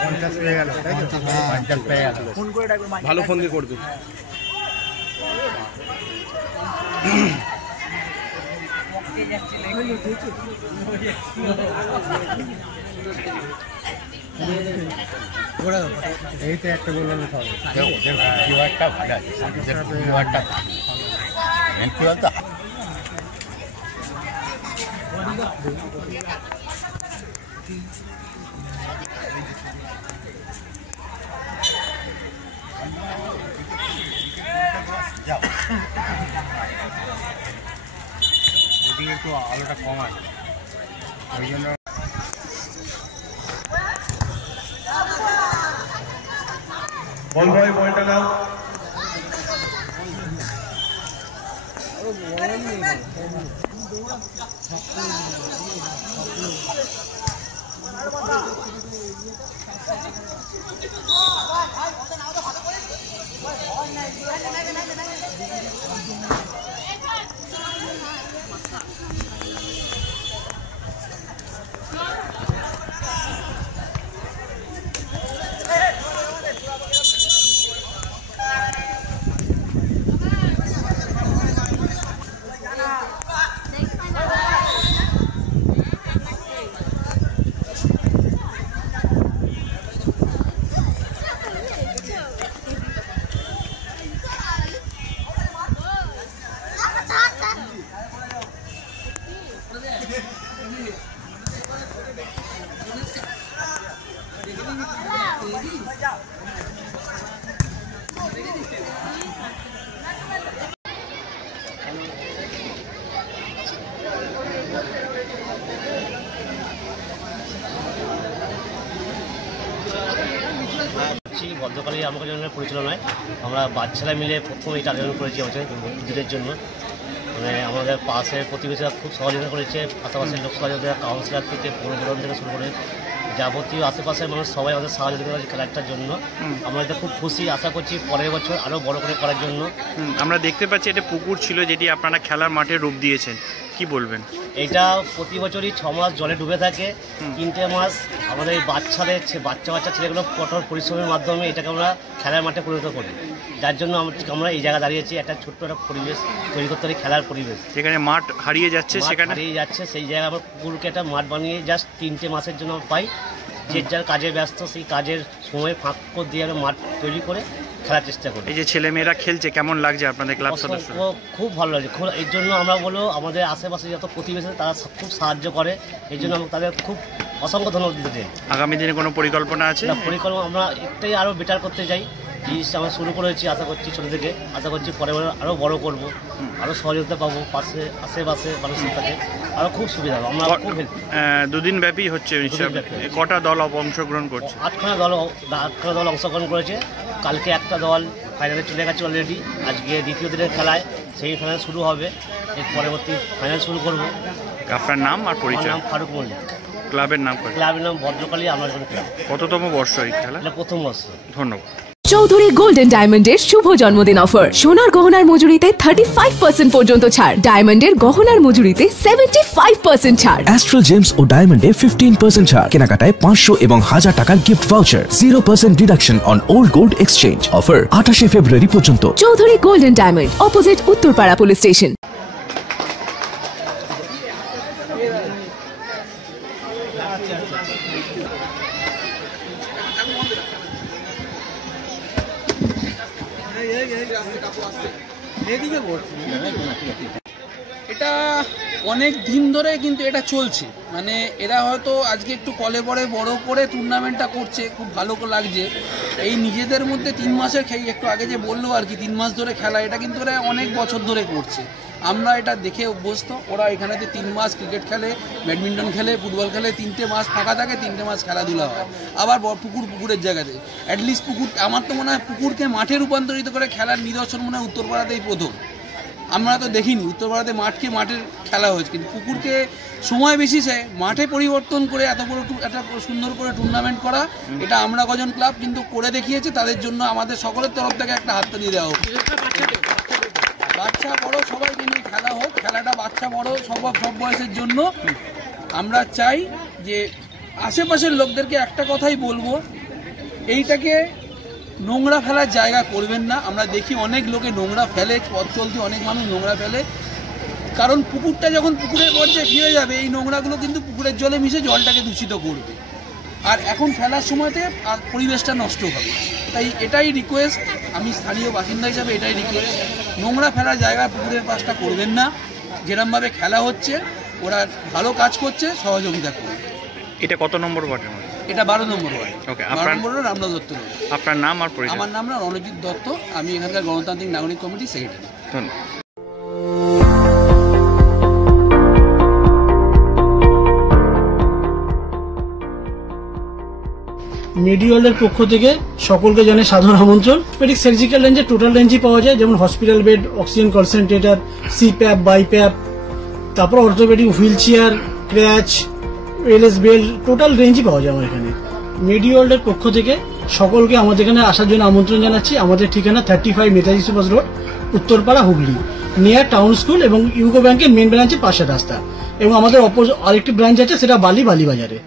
50 পেয়ে গেল, তাই তো? 50 পেয়ে গেল। ফোন করে ডাকবে, ভালো ফোন দিয়ে করবে। এই তো একটা বললাম হবে। কিউআরটা ভালো আছে, কিউআরটা কিউআরটা ওদিকে একটু আলোটা কম আছে, ওই জন্য বল ভাই বলটা নাও। গতকালই আমাকে জনের পরিচালনায় আমরা বাচ্চারা মিলে প্রথম এটা আয়োজন করেছি আমাদের ঈদের জন্য। মানে আমাদের পাশের প্রতিবেশীরা খুব সহযোগিতা করেছে, আশেপাশের লোক সহযোগিতা, কাউন্সিলর থেকে পৌরপ্রধান থেকে শুরু করে যাবতীয় আশেপাশের মানুষ সবাই আমাদের সহযোগিতা করেছে খেলাটার জন্য। আমরা এটা খুব খুশি, আশা করছি পরের বছর আরও বড় করে করার জন্য। আমরা দেখতে পাচ্ছি এটা পুকুর ছিল যেটি আপনারা খেলার মাঠে রূপ দিয়েছেন, কি বলবেন? এটা প্রতি বছরই 6 মাস জলে ডুবে থাকে, 3টে মাস আমাদের বাচ্চা ছেলেগুলো কঠোর পরিশ্রমের মাধ্যমে এটাকে আমরা খেলার মাঠে পরিণত করি, যার জন্য আমরা এই জায়গায় দাঁড়িয়েছি একটা ছোট্ট একটা পরিবেশ তৈরি করতে পারি, খেলার পরিবেশ। যেখানে মাঠ হারিয়ে যাচ্ছে সেই জায়গায় আমরা পুকুরকে একটা মাঠ বানিয়ে জাস্ট 3টে মাসের জন্য পাই, যে যার কাজে ব্যস্ত সেই কাজের সময় ফাঁক দিয়ে আমরা মাঠ তৈরি করে খেলার চেষ্টা করি। এই যে ছেলেমেয়েরা খেলছে, কেমন লাগছে আপনাদের ক্লাব সদস্য? খুব ভালো লাগছে। এর জন্য আমরা বলবো আমাদের আশেপাশে যত প্রতিবেশী তারা খুব সাহায্য করে, এই জন্য আমরা তাদের খুব অসংখ্য ধন্যবাদ দিতে চাই। আগামী দিনে কোনো পরিকল্পনা আছে? পরিকল্পনা আমরা একটাই আরও বেটার করতে চাই, জিনিসটা আমরা শুরু করেছি, আশা করছি ছোটো থেকে, আশা করছি পরে আরও বড় করবো, আরও সহযোগিতা পাবো আশেপাশে মানুষের কাছে, আরও খুব সুবিধা হবে। আমরা খুব দুদিন ব্যাপী হচ্ছে, কটা দল অংশগ্রহণ করছে? 8খানা দল অংশগ্রহণ করেছে। কালকে একটা দল ফাইনালে চলে গেছে অলরেডি, আজকে দ্বিতীয় দিনের খেলায় সেই ফাইনাল শুরু হবে, এর পরবর্তী ফাইনাল শুরু করবো। আপনার নাম আর পরিচয়? নাম ফারুক মল্লিক। ক্লাবের নাম? ক্লাবের নাম ভদ্রকালী আমার ক্লাব। কততম বর্ষ এই খেলা? প্রথম বর্ষ। ধন্যবাদ। চৌধুরী গোল্ডেন ডায়মন্ডের শুভ জন্মদিন অফার। সোনার গহনার মজুরিতে 35% পর্যন্ত ছাড়, ডায়মন্ডের গহনার মজুরিতে 75% ছাড়। অ্যাস্ট্রাল জেমস ও ডায়মন্ডে 15% ছাড়, কেনাকাটায় 500 এবং 1000 টাকার gift voucher, 0% deduction on old gold exchange. Offer 28 ফেব্রুয়ারি পর্যন্ত। Chowdhury golden diamond, opposite Uttarpara police station. এটা অনেক দিন ধরে কিন্তু এটা চলছে, মানে এরা হয়তো আজকে একটু কলে পরে বড় করে টুর্নামেন্টটা করছে, খুব ভালো লাগছে। এই নিজেদের মধ্যে 3 মাসের একটু আগে যে বললো আর কি 3 মাস ধরে খেলা, এটা কিন্তু ওরা অনেক বছর ধরে করছে। আমরা এটা দেখে অভ্যস্ত। ওরা এখানেতে 3 মাস ক্রিকেট খেলে, ব্যাডমিন্টন খেলে, ফুটবল খেলে, 3টে মাস ফাঁকা থাকে, 3টে মাস খেলাধুলা হয়। আবার পুকুরের জায়গাতে অ্যাটলিস্ট পুকুর, আমার তো মনে হয় পুকুরকে মাঠে রূপান্তরিত করে খেলার নিদর্শন মনে হয় উত্তরপাড়াতেই প্রথম। আমরা তো দেখিনি উত্তরপাড়াতে মাঠের খেলা হয়েছে, কিন্তু পুকুরকে সময় বেশি চায় মাঠে পরিবর্তন করে এত বড় একটা সুন্দর করে টুর্নামেন্ট করা, এটা আমরা কজন ক্লাব কিন্তু করে দেখিয়েছে। তাদের জন্য আমাদের সকলের তরফ থেকে একটা হাততালি দেওয়া হোক। বাচ্চা বড় সবাইকে নিয়ে খেলা হোক, খেলাটা বাচ্চা বড় সব বয়সের জন্য। আমরা চাই যে আশেপাশের লোকদেরকে একটা কথাই বলবো, এইটাকে নোংরা ফেলার জায়গা করবেন না। আমরা দেখি অনেক লোকে নোংরা ফেলে, পথ চলতি অনেক মানুষ নোংরা ফেলে, কারণ পুকুরটা যখন পুকুরের পর্যায়ে ফিরে যাবে এই নোংরাগুলো কিন্তু পুকুরের জলে মিশে জলটাকে দূষিত করবে, আর এখন ফেলার সময়তে আর পরিবেশটা নষ্ট হবে। তাই এটাই রিকোয়েস্ট, আমি স্থানীয় বাসিন্দা হিসাবে এটাই রিকোয়েস্ট, নোংরা ফেলার জায়গা পুকুরের পাশটা করবেন না। যেরকমভাবে খেলা হচ্ছে ওরা ভালো কাজ করছে, সহযোগিতা করবে। এটা কত নম্বর ওয়ার্ড? এটা 12 নম্বর ওয়ার্ড। ওকে, 12 নম্বর রামদাস দত্ত। আপনার নাম আর পরিচয়? আমার নাম রণজিৎ দত্ত, আমি এখানকার গণতান্ত্রিক নাগরিক কমিটির সেক্রেটারি। ধন্যবাদ। মেডিওয়ালের পক্ষ থেকে সকলকে জানাই সাধারণ আমন্ত্রণ। অর্থোপেডিক সার্জিক্যাল রেঞ্জে টোটাল রেঞ্জই পাওয়া যায়, যেমন hospital bed, oxygen concentrator, CPAP, BiPAP, তারপর orthopedic wheel chair, crutch, LS belt, total রেঞ্জই পাওয়া যায় আমার এখানে। মেডিওয়ালের পক্ষ থেকে সকলকে আমাদের এখানে আসার জন্য আমন্ত্রণ জানাচ্ছি। আমাদের ঠিকানা 35 Netaji Subhash road, Uttarpara, Hooghly, near town school এবং ইউকো ব্যাংকের মেন ব্রাঞ্চের পাশের রাস্তা। এবং আমাদের আরেকটি ব্রাঞ্চ আছে, সেটা বালিবাজারে।